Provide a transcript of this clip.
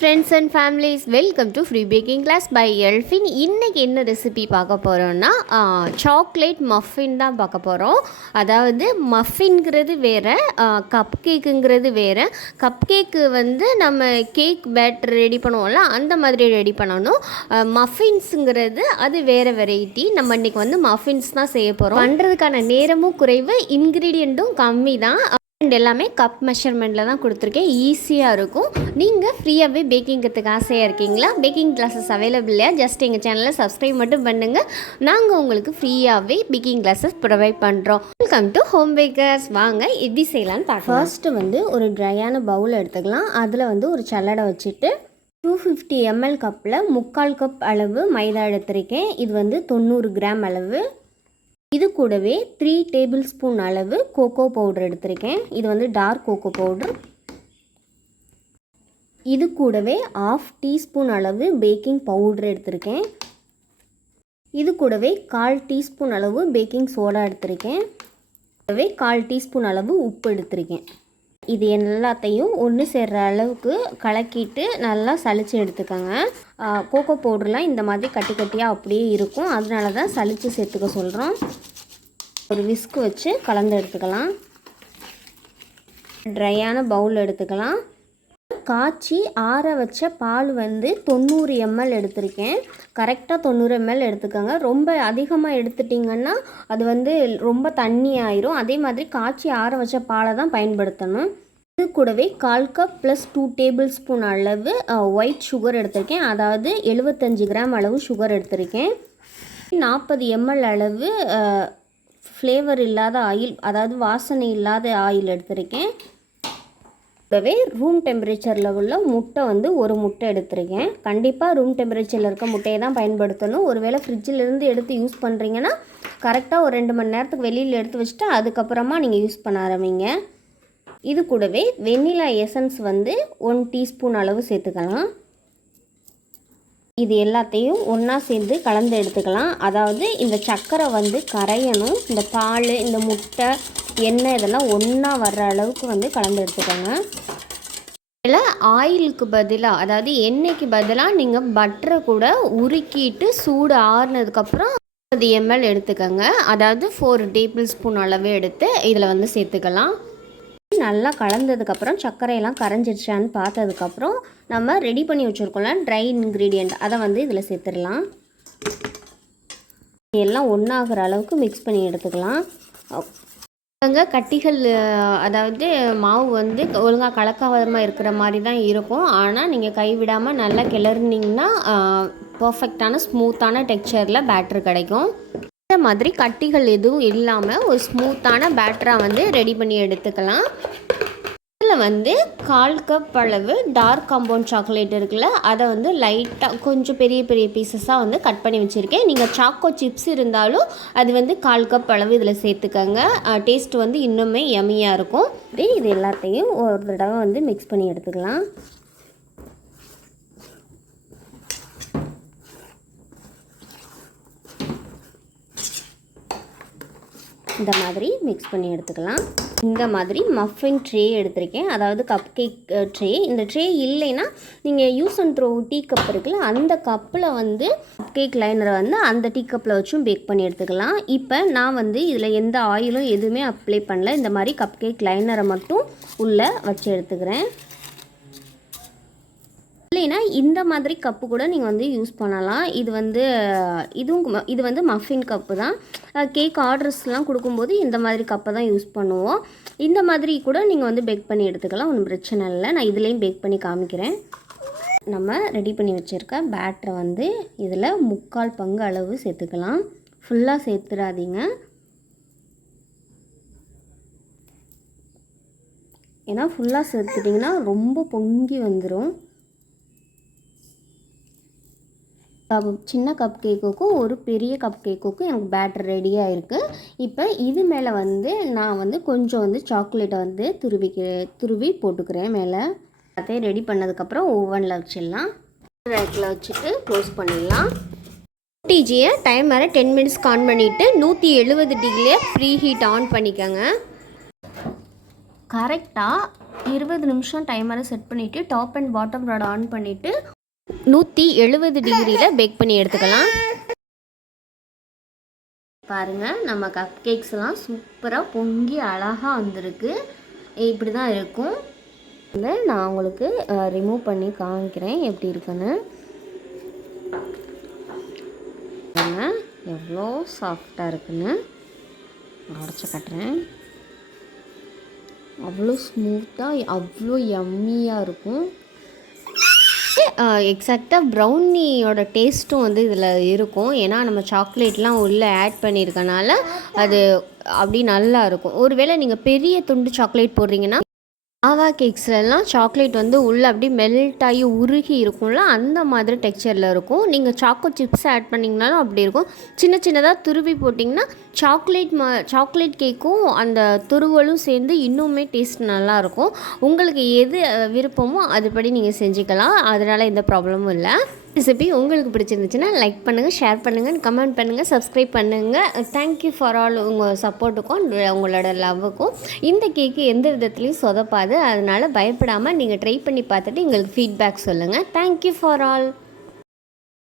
friends and families, welcome to free baking class by Elfin. இன்னைக்கு என்ன recipe பார்க்க போகிறோன்னா சாக்லேட் மஃபின் தான் பார்க்க போகிறோம். அதாவது மஃபின்ங்கிறது வேறு, கப் கேக்குங்கிறது வேறு. கப் கேக்கு வந்து நம்ம கேக் பேட்டர் ரெடி பண்ணுவோம்ல, அந்த மாதிரி ரெடி பண்ணணும். மஃபின்ஸுங்கிறது அது வேறு வெரைட்டி. நம்ம இன்றைக்கி வந்து மஃபின்ஸ் தான் செய்ய போகிறோம். பண்ணுறதுக்கான நேரமும் குறைவு, இன்க்ரீடியண்ட்டும் கம்மி தான். எல்லாமே கப் மெஷர்மெண்ட்டில் தான் கொடுத்துருக்கேன். ஈஸியாக இருக்கும். நீங்கள் ஃப்ரீயாகவே பேக்கிங் கற்றுக்க ஆசையாக இருக்கீங்களா? பேக்கிங் கிளாஸஸ் அவைலபிள் இல்லையா? ஜஸ்ட் எங்கள் சேனலில் சப்ஸ்கிரைப் மட்டும் பண்ணுங்கள். நாங்கள் உங்களுக்கு ஃப்ரீயாகவே பேக்கிங் கிளாஸஸ் ப்ரொவைட் பண்ணுறோம். Welcome to home bakers. வாங்க எப்படி செய்யலான்னு பார்க்கலாம். ஃபர்ஸ்ட்டு வந்து ஒரு ட்ரையான பவுல் எடுத்துக்கலாம். அதில் வந்து ஒரு சல்லடை வச்சுட்டு 250 ml கப்பில் 3/4 கப் அளவு மைதா எடுத்திருக்கேன். இது வந்து 90 கிராம் அளவு. இது கூடவே 3 டேபிள் ஸ்பூன் அளவு கோகோ பவுடர் எடுத்திருக்கேன். இது வந்து டார்க் கோகோ பவுடர். இது கூடவே 1/2 டீஸ்பூன் அளவு பேக்கிங் பவுடர் எடுத்திருக்கேன். இது கூடவே 1/4 டீஸ்பூன் அளவு பேக்கிங் சோடா எடுத்திருக்கேன். கூடவே 1/4 டீஸ்பூன் அளவு உப்பு எடுத்திருக்கேன். இது எல்லாத்தையும் ஒன்று சேர்கிற அளவுக்கு கலக்கிட்டு நல்லா சளிச்சு எடுத்துக்கோங்க. கோகோ பவுடர்லாம் இந்த மாதிரி கட்டி கட்டியாக அப்படியே இருக்கும், அதனால தான் சளிச்சு சேர்த்துக்க சொல்கிறோம். ஒரு விஸ்க் வச்சு கலந்து எடுத்துக்கலாம். ட்ரையான பவுல் எடுத்துக்கலாம். காய்ச்சி ஆற வச்ச பால் வந்து 90 ml எடுத்திருக்கேன். கரெக்டாக 90 ml எடுத்துக்கோங்க. ரொம்ப அதிகமாக எடுத்துட்டிங்கன்னா அது வந்து ரொம்ப தண்ணி ஆயிரும். அதே மாதிரி காய்ச்சி ஆற வச்ச பாலை தான் பயன்படுத்தணும். இது கூடவே 1/4 கப் ப்ளஸ் 2 டேபிள் ஸ்பூன் அளவு ஒயிட் சுகர் எடுத்திருக்கேன். அதாவது 75 கிராம் அளவு சுகர் எடுத்திருக்கேன். 40 ml அளவு ஃப்ளேவர் இல்லாத ஆயில், அதாவது வாசனை இல்லாத ஆயில் எடுத்திருக்கேன். கூடவே ரூம் டெம்பரேச்சரில் உள்ள முட்டை வந்து ஒரு முட்டை எடுத்திருக்கேன். கண்டிப்பாக ரூம் டெம்பரேச்சரில் இருக்க முட்டையை தான் பயன்படுத்தணும். ஒருவேளை ஃப்ரிட்ஜிலேருந்து எடுத்து யூஸ் பண்ணுறீங்கன்னா கரெக்டாக ஒரு 2 மணி நேரத்துக்கு வெளியில் எடுத்து வச்சுட்டு அதுக்கப்புறமா நீங்கள் யூஸ் பண்ண ஆரம்பிங்க. இது கூடவே வெண்ணிலா எசன்ஸ் வந்து 1 டீஸ்பூன் அளவு சேர்த்துக்கலாம். இது எல்லாத்தையும் ஒன்றா சேர்ந்து கலந்து எடுத்துக்கலாம். அதாவது இந்த சர்க்கரை வந்து கரையணும். இந்த பால், இந்த முட்டை, எண்ணெய் இதெல்லாம் ஒன்றா வர்ற அளவுக்கு வந்து கலந்து எடுத்துக்கோங்க. இதில் ஆயிலுக்கு பதிலாக, அதாவது எண்ணெய்க்கு பதிலாக நீங்கள் பட்டரை கூட உருக்கிட்டு சூடு ஆறுனதுக்கப்புறம் 50 ml எடுத்துக்கோங்க. அதாவது 4 டேபிள் ஸ்பூன் அளவு எடுத்து இதில் வந்து சேர்த்துக்கலாம். நல்லா கலந்ததுக்கப்புறம் சர்க்கரையெல்லாம் கரைஞ்சிருச்சான்னு பார்த்ததுக்கப்புறம் நம்ம ரெடி பண்ணி வச்சுருக்கோம்ல ட்ரை இன்க்ரீடியண்ட், அதை வந்து இதில் சேர்த்துடலாம். எல்லாம் ஒன்றாகிற அளவுக்கு மிக்ஸ் பண்ணி எடுத்துக்கலாம். அங்கே கட்டிகள், அதாவது மாவு வந்து ஒழுங்காக கலக்காமல் இருக்கிற மாதிரி தான் இருக்கும். ஆனால் நீங்கள் கைவிடாமல் நல்லா கிளறினீங்கன்னா பர்ஃபெக்டான ஸ்மூத்தான டெக்ஸ்சரில் பேட்டர் கிடைக்கும். இந்த மாதிரி கட்டிகள் எதுவும் இல்லாமல் ஒரு ஸ்மூத்தான பேட்டராக வந்து ரெடி பண்ணி எடுத்துக்கலாம். இதில் வந்து 1/4 கப் அளவு டார்க் காம்பவுண்ட் சாக்லேட் இருக்குல்ல, அதை வந்து லைட்டாக கொஞ்சம் பெரிய பெரிய பீசஸாக வந்து கட் பண்ணி வச்சுருக்கேன். நீங்கள் சாக்கோ சிப்ஸ் இருந்தாலும் அது வந்து 1/4 கப் அளவு இதில் சேர்த்துக்கங்க. டேஸ்ட் வந்து இன்னுமே யம்மியாக இருக்கும். இது எல்லாத்தையும் ஒரு தடவை வந்து மிக்ஸ் பண்ணி எடுத்துக்கலாம். இந்த மாதிரி மிக்ஸ் பண்ணி எடுத்துக்கலாம். இந்த மாதிரி மஃபின் ட்ரே எடுத்திருக்கேன், அதாவது கப் கேக் ட்ரே. இந்த ட்ரே இல்லைன்னா நீங்கள் use and throw tea cup இருக்குல்ல, அந்த கப்பில் வந்து கப் கேக் லைனரை வந்து அந்த டீ கப்பில் வச்சும் பேக் பண்ணி எடுத்துக்கலாம். இப்போ நான் வந்து இதில் எந்த ஆயிலும் எதுவுமே அப்ளை பண்ணல. இந்த மாதிரி கப் கேக் லைனரை மட்டும் உள்ளே வச்சு எடுத்துக்கிறேன். இல்லைன்னா இந்த மாதிரி கப்பு கூட நீங்கள் வந்து யூஸ் பண்ணலாம். இது வந்து மஃபின் கப்பு தான். கேக் ஆர்டர்ஸ்லாம் கொடுக்கும்போது இந்த மாதிரி கப்பை தான் யூஸ் பண்ணுவோம். இந்த மாதிரி கூட நீங்கள் வந்து பேக் பண்ணி எடுத்துக்கலாம், ஒன்றும் பிரச்சனை இல்லை. நான் இதுலேயும் பேக் பண்ணி காமிக்கிறேன். நம்ம ரெடி பண்ணி வச்சுருக்க பேட்டரை வந்து இதில் 3/4 பங்கு அளவு சேர்த்துக்கலாம். ஃபுல்லாக சேர்த்துடாதீங்க, ஏன்னா ஃபுல்லாக சேர்த்துட்டிங்கன்னா ரொம்ப பொங்கி வந்துடும். சின்ன கப் கேக்குக்கும் ஒரு பெரிய கப் கேக்குக்கும் எனக்கு பேட்டர் ரெடியாக இருக்குது. இப்போ இது மேலே வந்து நான் வந்து கொஞ்சம் வந்து சாக்லேட்டை வந்து துருவி போட்டுக்கிறேன் மேலே. அதையும் ரெடி பண்ணதுக்கப்புறம் ஓவனில் வச்சிடலாம். ரேக்கில் வச்சுட்டு க்ளோஸ் பண்ணிடலாம். டிஜியை டைம் வேறு 10 மினிட்ஸ்க்கு ஆன் பண்ணிவிட்டு 170 டிகிரியில் ஃப்ரீ ஹீட் ஆன் பண்ணிக்கோங்க. கரெக்டாக 20 நிமிஷம் டைமரை செட் பண்ணிவிட்டு top and bottom rod on பண்ணிவிட்டு 170 டிகிரியில் பேக் பண்ணி எடுத்துக்கலாம். பாருங்கள், நம்ம கப் கேக்ஸ்லாம் சூப்பராக பொங்கி அழகாக வந்திருக்கு. இப்படி தான் இருக்கும். நான் உங்களுக்கு ரிமூவ் பண்ணி காமிக்கிறேன் எப்படி இருக்குன்னு. எவ்வளோ சாஃப்டாக இருக்குன்னு உடச்சி காட்டுறேன். அவ்வளோ ஸ்மூத்தாக அவ்வளோ யம்மியாக இருக்கும். எக்ஸாக்டாக ப்ரௌனியோட டேஸ்ட்டும் வந்து இதில் இருக்கும். ஏன்னா நம்ம சாக்லேட்லாம் உள்ளே ஆட் பண்ணியிருக்கனால அது அப்படி நல்லா இருக்கும். ஒருவேளை நீங்கள் பெரிய துண்டு சாக்லேட் போடுறீங்கன்னா ஆவா கேக்ஸ்லாம் சாக்லேட் வந்து உள்ளே அப்படியே மெல்ட் ஆகி உருகி இருக்கும்ல, அந்த மாதிரி டெக்ஸ்சரில் இருக்கும். நீங்கள் சாக்கோ சிப்ஸ் ஆட் பண்ணிங்கனாலும் அப்படி இருக்கும். சின்ன சின்னதாக துருவி போட்டிங்கன்னா சாக்லேட் கேக்கும் அந்த துருவலும் சேர்ந்து இன்னுமே டேஸ்ட் நல்லாயிருக்கும். உங்களுக்கு எது விருப்பமோ அதுபடி நீங்கள் செஞ்சுக்கலாம். அதனால் எந்த ப்ராப்ளமும் இல்லை. ரெசிபி உங்களுக்கு பிடிச்சிருந்துச்சுன்னா லைக் பண்ணுங்கள், ஷேர் பண்ணுங்கள், கமெண்ட் பண்ணுங்கள், சப்ஸ்கிரைப் பண்ணுங்கள். தேங்க்யூ ஃபார் ஆல் உங்கள் சப்போர்ட்டுக்கும் உங்களோட லவ்வுக்கும். இந்த கேக்கு எந்த விதத்துலையும் சொதப்பாது. அதனால் பயப்படாமல் நீங்கள் ட்ரை பண்ணி பார்த்துட்டு எங்களுக்கு ஃபீட்பேக் சொல்லுங்கள். Thank you for all.